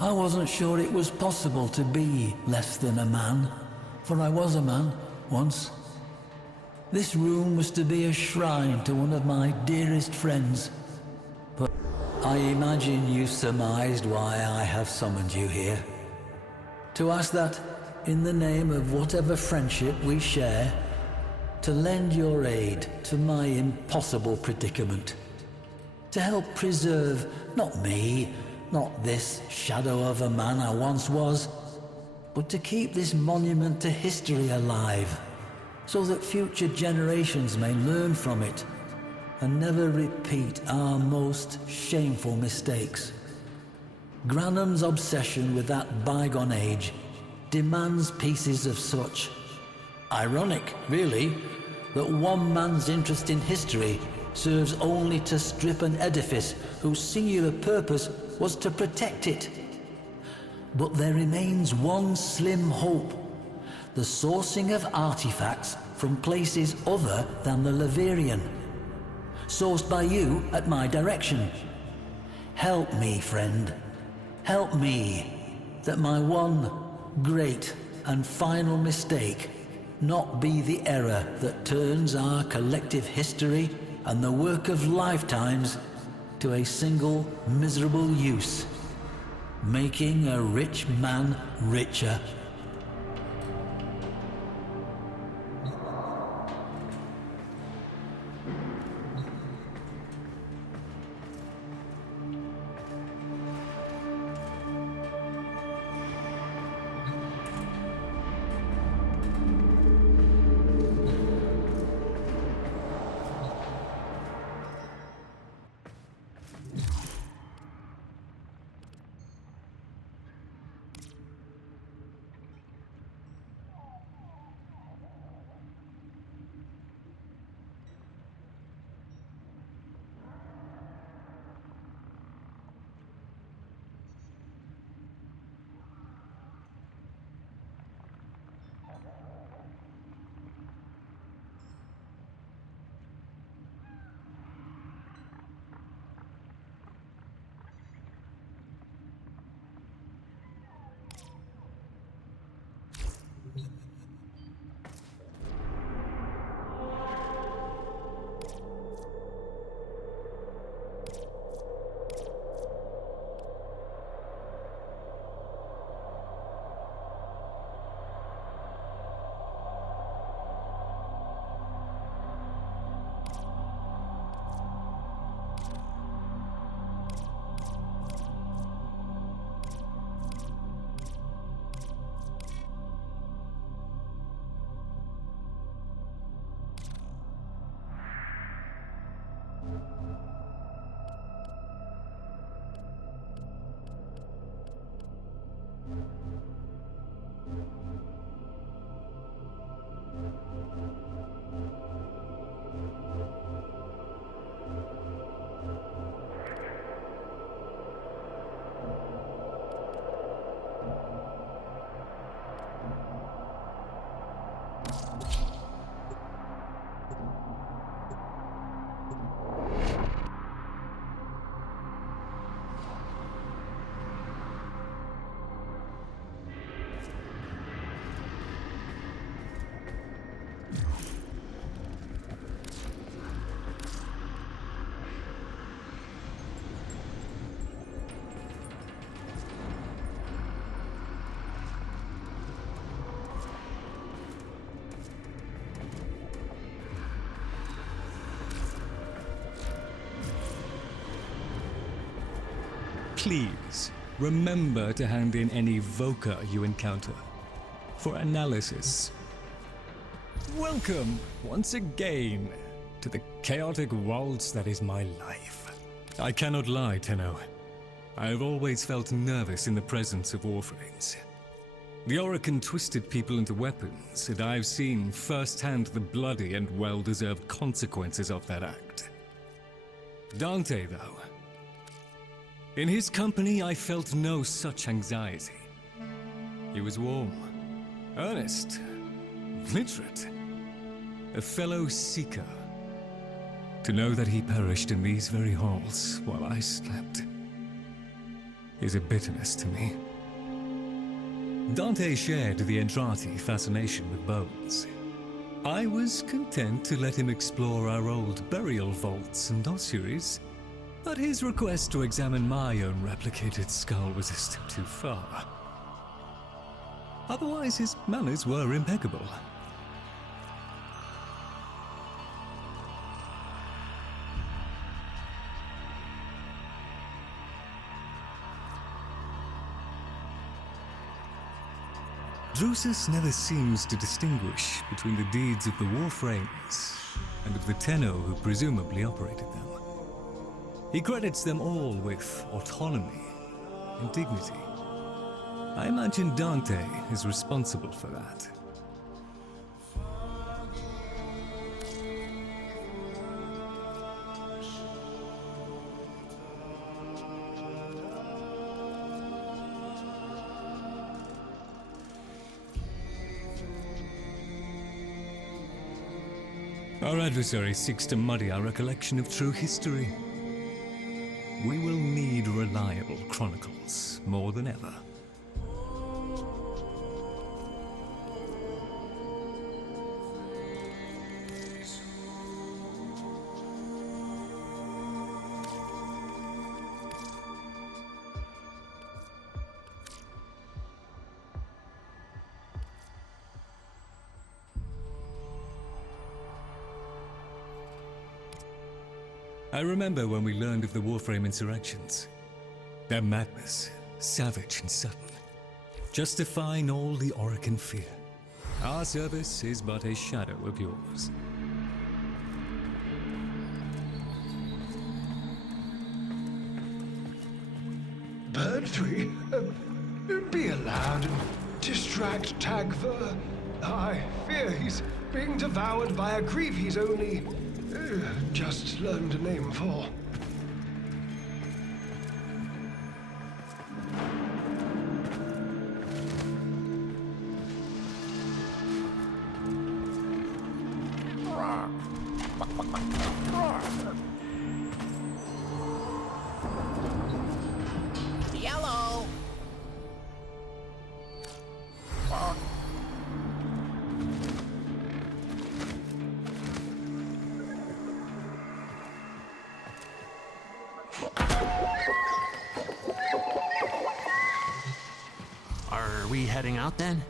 I wasn't sure it was possible to be less than a man, for I was a man once. This room was to be a shrine to one of my dearest friends. But I imagine you surmised why I have summoned you here. To ask that, in the name of whatever friendship we share, to lend your aid to my impossible predicament. To help preserve, not me, not this shadow of a man I once was, but to keep this monument to history alive, so that future generations may learn from it and never repeat our most shameful mistakes. Granum's obsession with that bygone age demands pieces of such. Ironic, really, that one man's interest in history serves only to strip an edifice whose singular purpose was to protect it. But there remains one slim hope: the sourcing of artifacts from places other than the Leverian, sourced by you at my direction. Help me, friend. Help me, that my one great and final mistake not be the error that turns our collective history and the work of lifetimes to a single miserable use, making a rich man richer. Please, remember to hand in any Voca you encounter for analysis. Welcome, once again, to the chaotic waltz that is my life. I cannot lie, Tenno. I have always felt nervous in the presence of Orphanings. The Orokin twisted people into weapons, and I've seen firsthand the bloody and well-deserved consequences of that act. Dante, though. In his company, I felt no such anxiety. He was warm, earnest, literate, a fellow seeker. To know that he perished in these very halls while I slept. is a bitterness to me. Dante shared the Entrati fascination with bones. I was content to let him explore our old burial vaults and ossuaries, but his request to examine my own replicated skull was a step too far. Otherwise, his manners were impeccable. Drusus never seems to distinguish between the deeds of the Warframes and of the Tenno who presumably operated them. He credits them all with autonomy and dignity. I imagine Dante is responsible for that. Our adversary seeks to muddy our recollection of true history. We will need reliable chronicles more than ever. I remember when we learned of the Warframe insurrections. Their madness, savage and sudden, justifying all the Orokin fear. Our service is but a shadow of yours. Birdtree, be allowed and distract Tagver. I fear he's being devoured by a grief he's only just learned a name for. Yellow! Are we heading out then?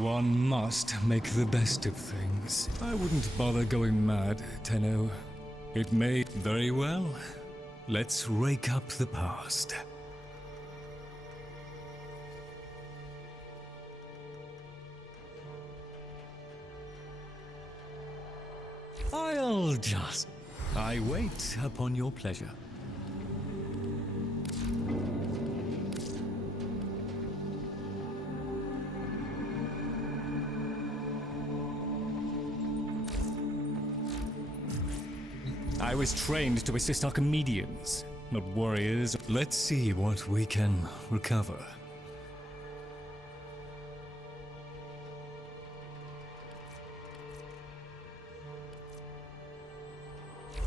One must make the best of things. I wouldn't bother going mad, Tenno. It may very well. Let's rake up the past. I'll just... I wait upon your pleasure. I was trained to assist Archimedeans, not warriors. Let's see what we can recover.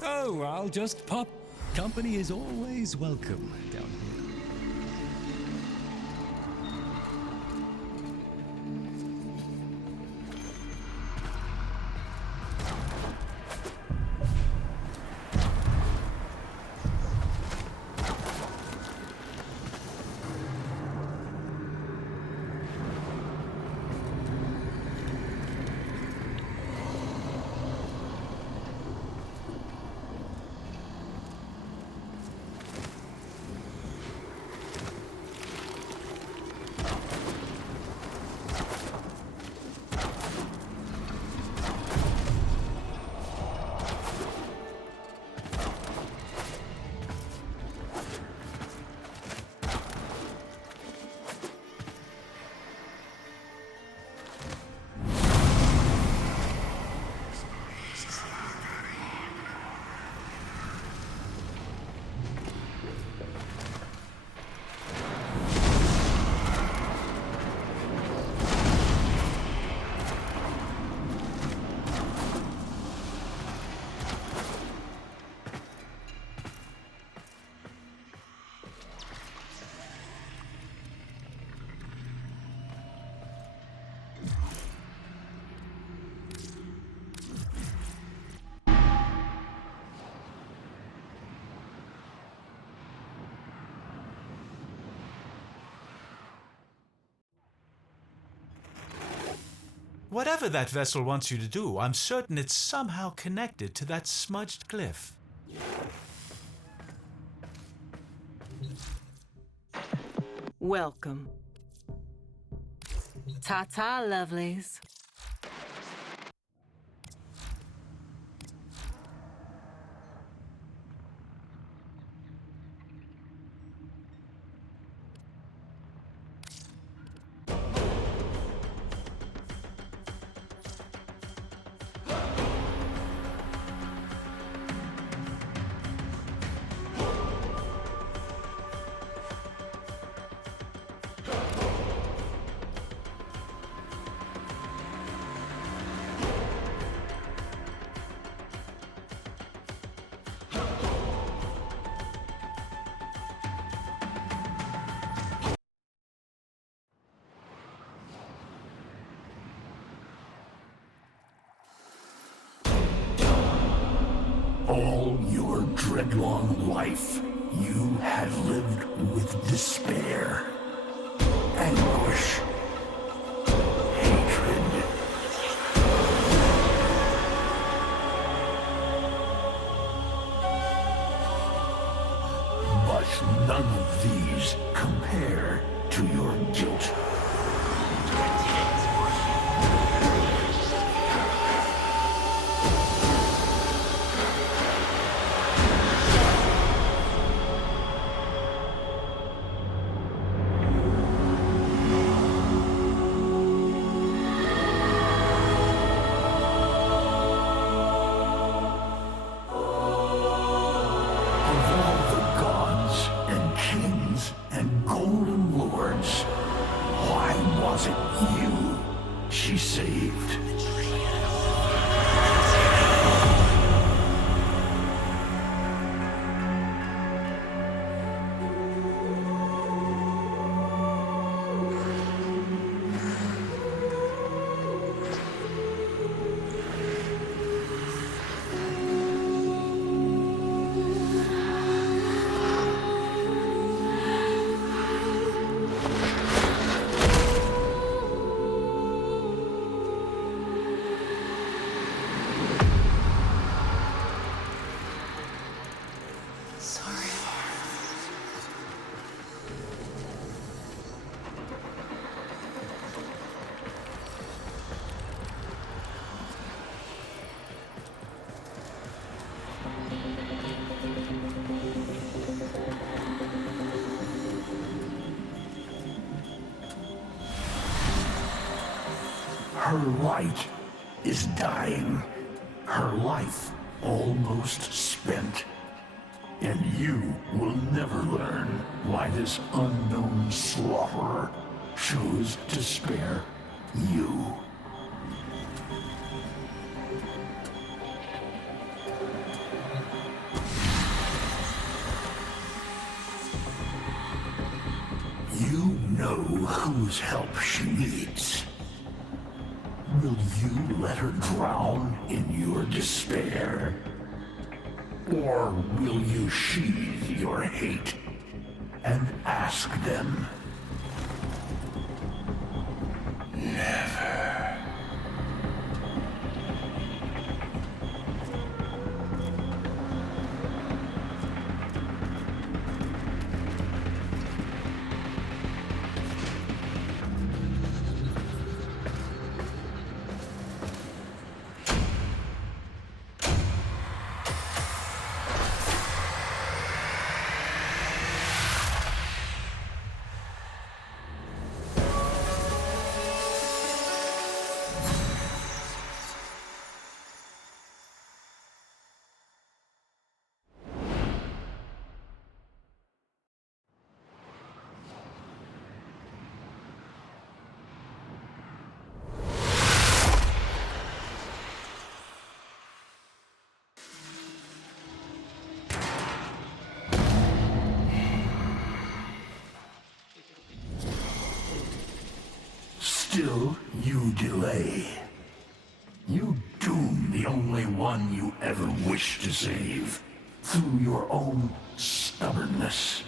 Oh, I'll just pop. Company is always welcome down here. Whatever that vessel wants you to do, I'm certain it's somehow connected to that smudged glyph. Welcome. Ta-ta, lovelies. All your dreadlong life, you had lived with despair, anguish, hatred. But none of these compare to your guilt. She saved. Her light is dying, her life almost spent. And you will never learn why this unknown slaughterer chose to spare you. You know whose help she needs. Will you let her drown in your despair? Or will you sheathe your hate and ask them? Never. Still, you delay. You doom the only one you ever wished to save through your own stubbornness.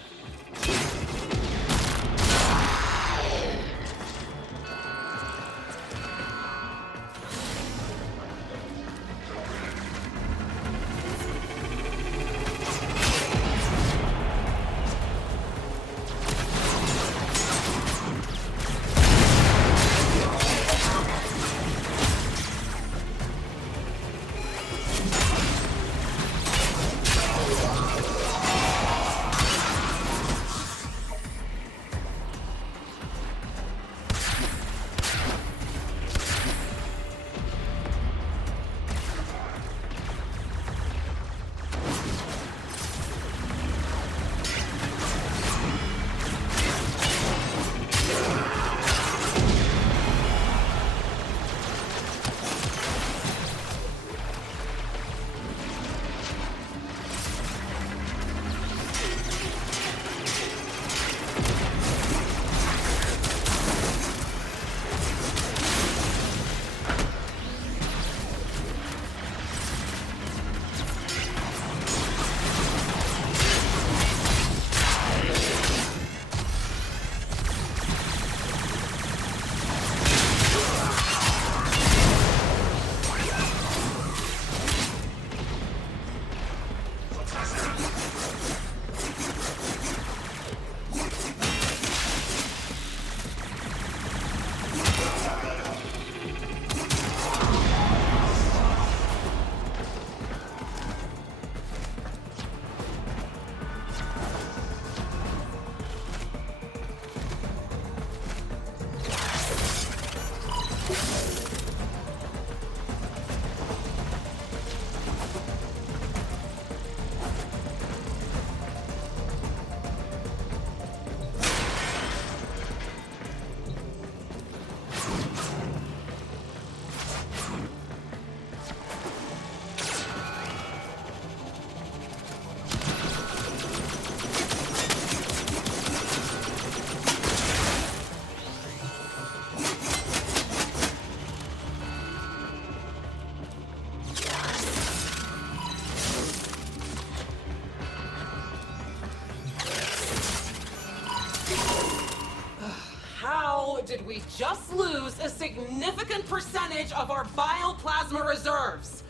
did we just lose a significant percentage of our bioplasma reserves?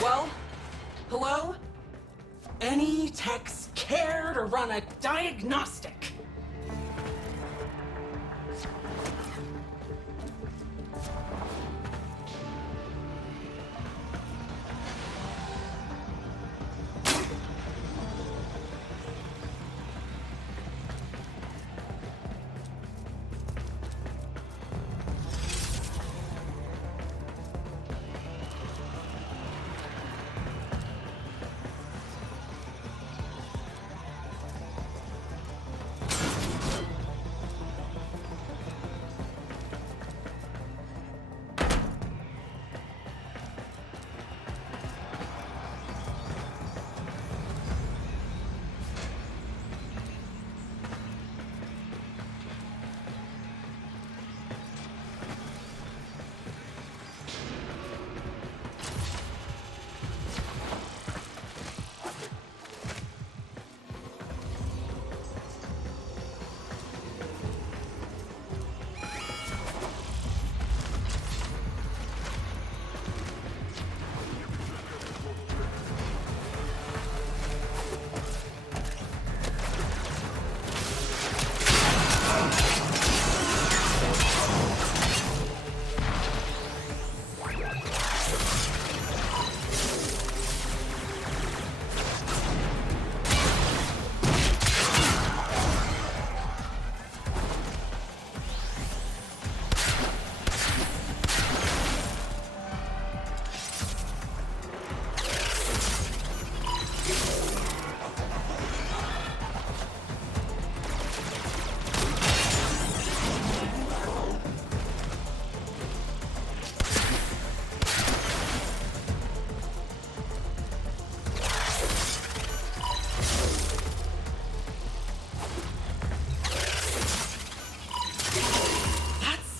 Well, hello? Any techs care to run a diagnostic?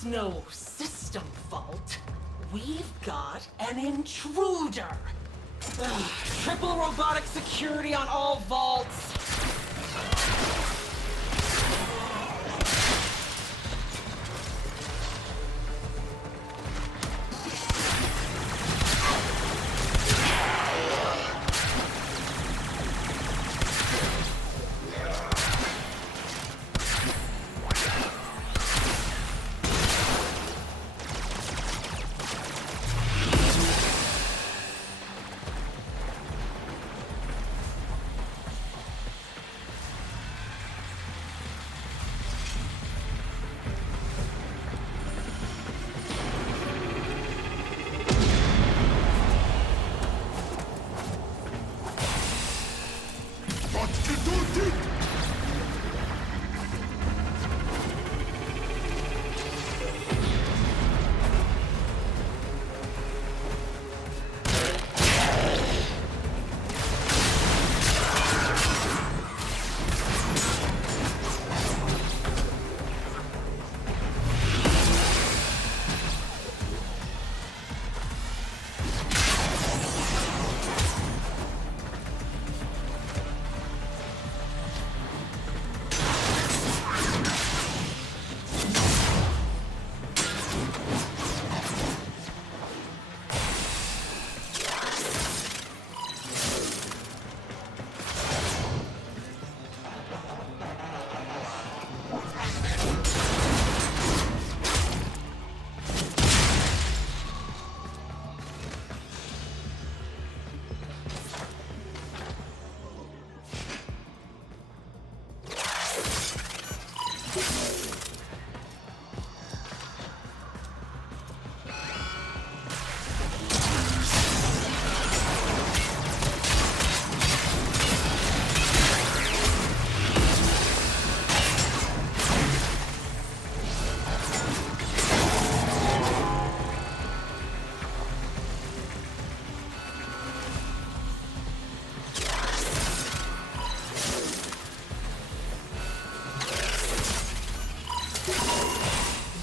No system fault. We've got an intruder. Ugh, triple robotic security on all vaults.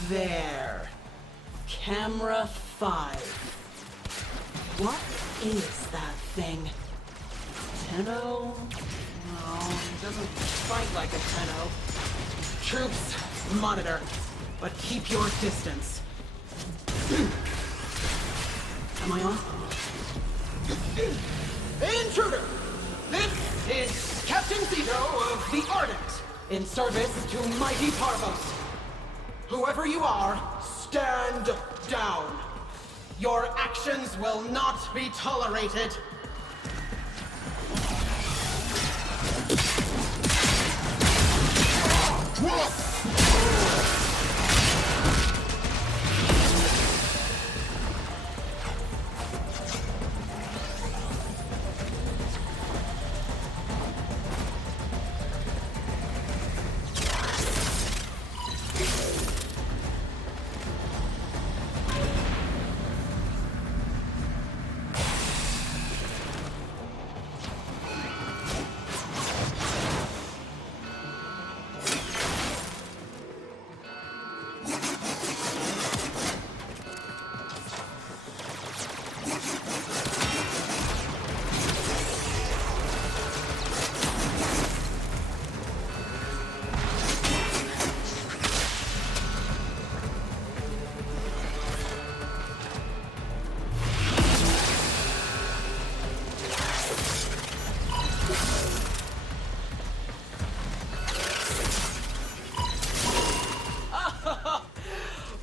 There. Camera 5. What is that thing? Tenno? No, it doesn't fight like a Tenno. Troops, monitor. but keep your distance. Am I on? Intruder! This is Captain Zito of the Ardent, in service to mighty Parvos. Whoever you are, stand down. Your actions will not be tolerated.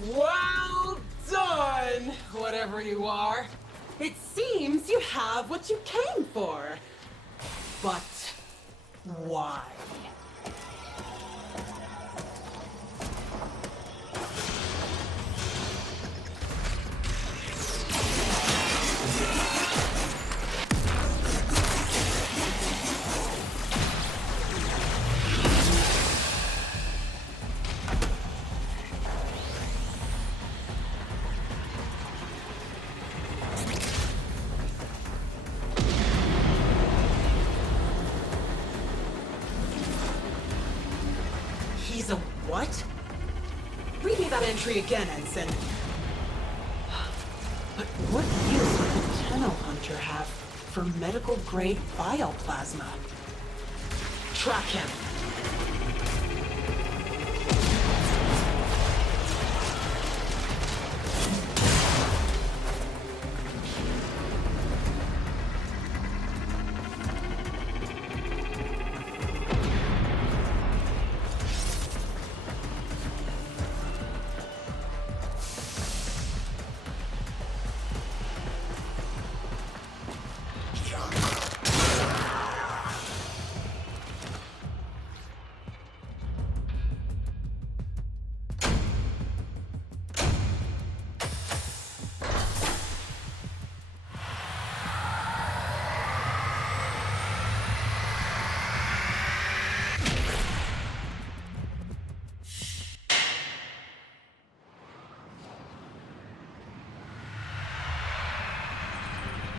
Well done, whatever you are. It seems you have what you came for. But why? He's a what? Read me that entry again, Ensign. But what use would the Tenno Hunter have for medical-grade bioplasma? Track him.